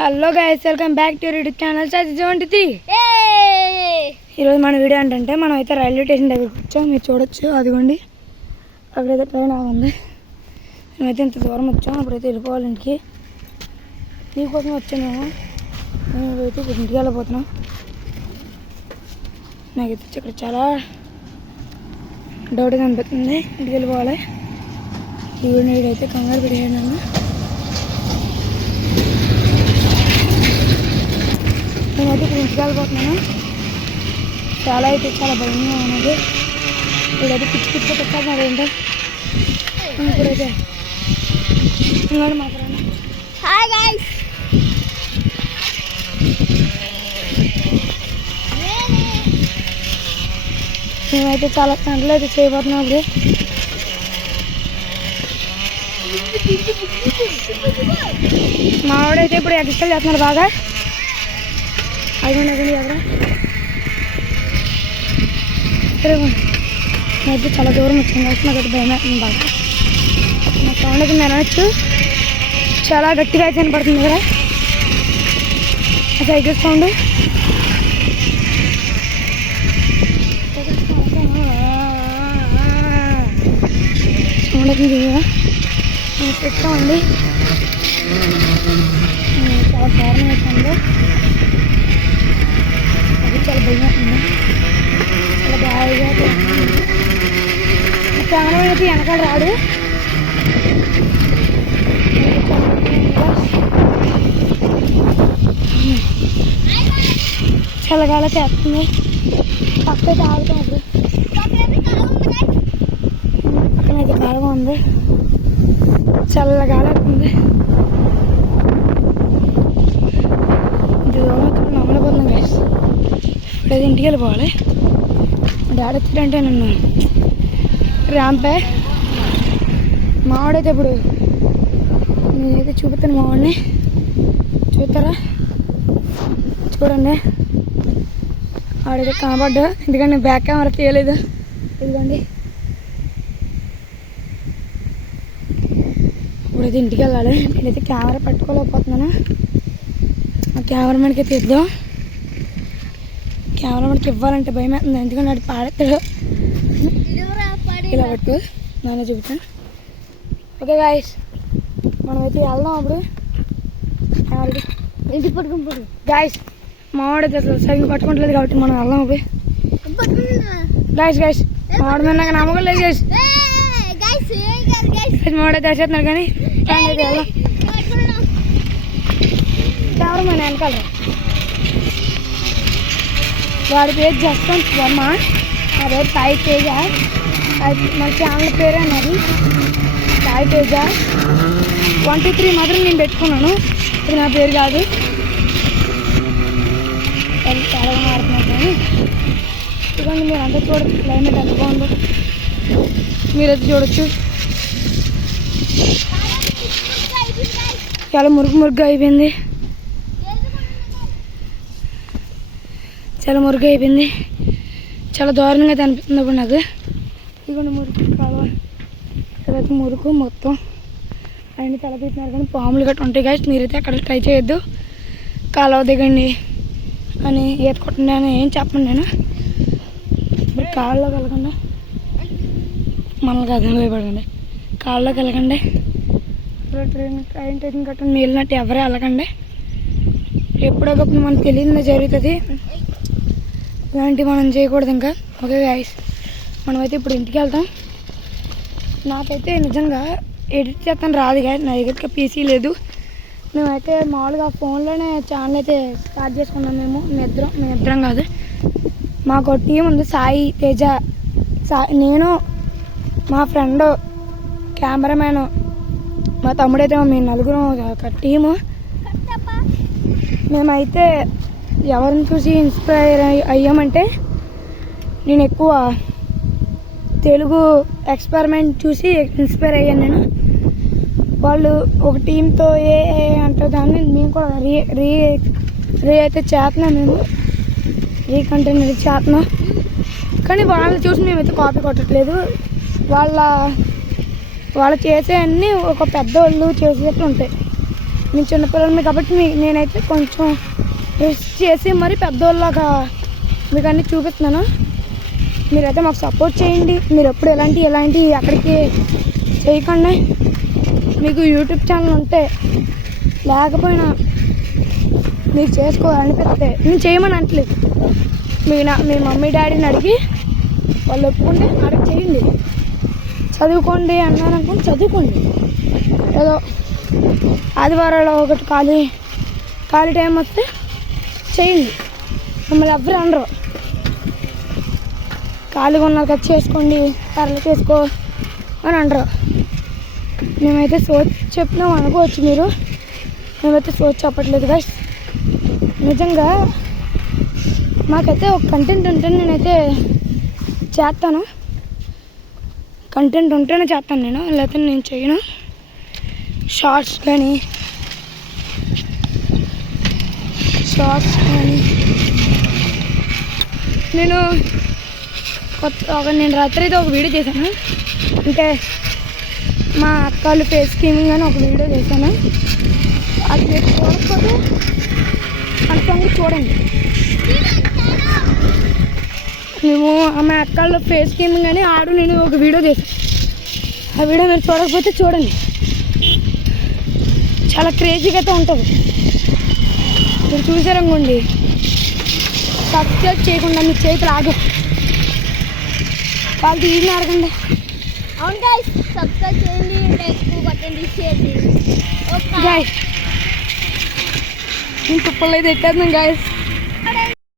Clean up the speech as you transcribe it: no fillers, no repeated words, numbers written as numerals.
Hello guys, welcome back to YouTube channel Saji73. ఈరోజు మన video ఏంటంటే మనం అయితే రైల్వే స్టేషన్ దగ్గరికి వచ్చాం. మీరు చూడొచ్చు, అదిగోండి అక్కడైతే ట్రైన్ ఆగుంది. మేమైతే ఇంత దూరం వచ్చాం, అప్పుడైతే వెళ్ళిపోవాలి ఇంటికి. నీకోసం వచ్చాను మేమైతే ఇప్పుడు ఇంటికి వెళ్ళిపోతున్నాం. నాకైతే ఇక్కడ చాలా డౌట్గా అనిపిస్తుంది, ఇంటికి వెళ్ళిపోవాలి. ఈ వీడైతే కంగారు పెట్టాను. నేనైతే ఇప్పుడు ఇంటికి వెళ్ళిపోతున్నాను. చాలా భయంగా ఉన్నది. ఇదైతే పిచ్చి పెట్టాలి మరి ఏంటో ఇప్పుడైతే ఇంకా మాట్లాడాను. హాయ్ గైస్, మేమైతే చాలా గంటలు అయితే చేయబోతున్నాం. ఇప్పుడు మా ఆవిడైతే ఇప్పుడు ఎక్స్ట్రా చేస్తున్నారు బాగా. అదిగోండి ఎక్కడ అయితే చాలా దూరం వచ్చింది. నాకైతే భయం అవుతుంది బాగా. మా సౌండ్ అయితే మెనవచ్చు, చాలా గట్టిగా అయితే వినపడుతుంది కదా ఆ సైకిల్ సౌండ్. సౌండ్ అవుతుంది కదా, పెట్టామండి. చాలా దారుణం అవుతుంది, అది చాలా భయం అవుతుంది. చాలా బాగా కెమెరా అయితే వెనకాల రాడు. చల్లగాల చేస్తుంది. పక్కైతే ఆగుతాం. పక్కనైతే కాలువ ఉంది, చల్లగాలి అవుతుంది. నమ్మలేకపోతున్నాం గైస్. ఇప్పుడైతే ఇంటికి వెళ్ళిపోవాలి. డాడీ వచ్చిందంటే నన్ను ర్యాంపే. మావాడైతే ఇప్పుడు నేనైతే చూపుతాను. మావాడిని చూస్తారా, చూడండి. ఆడైతే కనబడ్డా, ఎందుకంటే బ్యాక్ కెమెరా తీయలేదు. ఇదిగోండి, ఇప్పుడైతే ఇంటికి వెళ్ళాలి. నేనైతే కెమెరా పట్టుకోలేకపోతున్నాను. ఆ కెమెరామెన్కి తీద్దాం. కెమెరామెన్కి ఇవ్వాలంటే భయం అవుతుంది, ఎందుకంటే అది పాడతాడు. ఇలా పట్టు, నాన్న చూపుతాను. ఓకే గాయస్, మనమైతే వెళ్దాం. అప్పుడు ఇంటికి పట్టుకుని గాయస్, మావాడైతే అసలు సైకిల్ పట్టుకుంటలేదు కాబట్టి మనం వెళ్దాం. అప్పుడు గాయస్ మావాడు మీద నాకు నమ్మకం లేదు. గాయస్ మావాడైతే వచ్చేస్తున్నారు కానీ అయితే వెళ్దాం. కెమెరామెన్ వెనకాల వాడి పేరు జస్వంత్ వర్మ, నా పేరు సాయి తేజ. మన ఛానల్ పేరే అన్నది సాయి తేజ 123 మాత్రం నేను పెట్టుకున్నాను, ఇది నా పేరు కాదు. చాలా మారుతున్నాను కానీ ఇదిగోండి, మీరు అంతా చూడచ్చు. క్లైమేట్ ఎంత బాగుందో మీరైతే చూడొచ్చు. చాలా మురుగుగా అయిపోయింది, చాలా మురుగు అయిపోయింది. చాలా దారుణంగా అయితే అనిపిస్తుంది ఇప్పుడు నాకు. ఇదిగోండి మురుగు కాలువ, ఇక్కడైతే మురుగు మొత్తం అన్నీ తలపెట్టినారు కానీ పాములు గట్రా ఉంటాయి గాయస్. మీరైతే అక్కడ ట్రై చేయొద్దు. కాలువ దిగండి అని ఈత కొట్టండి అని ఏం చెప్పండి నేను. ఇప్పుడు కాళ్ళలోకి వెళ్ళకండి, మనల్ని కాదు భయపడకండి. కాళ్ళలోకి వెళ్ళకండి. ట్రైన్ ట్రైన్ కట్టండి, వెళ్ళినట్టు ఎవరే వెళ్ళకండి. ఎప్పుడొకప్పుడు మనకు తెలియదు జరుగుతుంది, ఇలాంటివి మనం చేయకూడదు ఇంకా. ఓకే గాయస్, మనమైతే ఇప్పుడు ఇంటికి వెళ్తాం. నాకైతే నిజంగా ఎడిట్ చేస్తాను రాదు గాయస్, నా దగ్గర పీసీ లేదు. మేమైతే మామూలుగా ఫోన్లోనే ఛానల్ అయితే స్టార్ట్ చేసుకున్నాం. మేమిద్దరం కాదు, మాకు టీం ఉంది. సాయి తేజ, నేను, మా ఫ్రెండ్, కెమెరామ్యాను, మా తమ్ముడైతే మేము నలుగురం ఒక టీము. మేమైతే ఎవరిని చూసి ఇన్స్పైర్ అయ్యామంటే, నేను ఎక్కువ తెలుగు ఎక్స్పెరిమెంట్ చూసి ఇన్స్పైర్ అయ్యాను నేను. వాళ్ళు ఒక టీంతో ఏ అంటారు దాన్ని, మేము కూడా రీ అయితే చేస్తున్నాం. మేము రీకంటెంట్ చేస్తున్నాం కానీ వాళ్ళని చూసి మేమైతే కాపీ కొట్టట్లేదు. వాళ్ళు చేసే అన్నీ ఒక పెద్దవాళ్ళు చేసేటట్లు ఉంటాయి. మేము చిన్నపిల్లలమే కాబట్టి నేనైతే కొంచెం రిస్క్ చేసి మరి పెద్దోళ్ళగా మీకు అన్నీ చూపిస్తున్నాను. మీరైతే మాకు సపోర్ట్ చేయండి. మీరు ఎప్పుడు ఎలాంటి అక్కడికి చేయకండి. మీకు యూట్యూబ్ ఛానల్ ఉంటే లేకపోయినా మీకు చేసుకోవాలనిపిస్తే నేను చేయమని అంటలేదు. మీ మమ్మీ డాడీని అడిగి వాళ్ళు ఒప్పుకుంటే అడిగి చేయండి. చదువుకోండి అన్నారు అనుకోండి, చదువుకోండి. ఏదో ఆదివారాలు ఒకటి ఖాళీ టైం వస్తే చేయండి. మిమ్మల్ని ఎవరు అనరు. ఖాళీగా ఉన్నారు కదా చేసుకోండి, పర్లేదు చేసుకో అని అనరు. మేమైతే సోచ్ చెప్పినాం అనుకోవచ్చు మీరు. మేమైతే సోచ్ చెప్పట్లేదు గైస్. నిజంగా మాకైతే ఒక కంటెంట్ ఉంటే నేనైతే చేస్తాను. కంటెంట్ ఉంటేనే చేస్తాను నేను, లేకపోతే నేను చేయను. షార్ట్స్ కానీ నేను నేను రాత్రి అయితే ఒక వీడియో చేశాను. అంటే మా అక్కలు ఫేస్ స్కీమింగ్ అని ఒక వీడియో చేశాను. అది మీరు చూడకపోతే కన్ఫర్మ్గా చూడండి. మేము మా అక్కలు ఫేస్ స్కీమింగ్ అని నేను ఒక వీడియో చేశాను. ఆ వీడియో మీరు చూడకపోతే చూడండి. చాలా క్రేజీగా అయితే ఉంటుంది. మీరు చూసారనుకోండి, సబ్స్క్రైబ్ చేయకుండా మీ చేతులు ఆగు. వాళ్ళు తీసిన అడగండి. అవును గైస్, సబ్స్క్రైబ్ చేయండి, లైక్ కొట్టండి, షేర్ చేయండి. గాయస్ నేను తుప్పలు అయితే ఎట్టేస్తున్నాను గాయస్.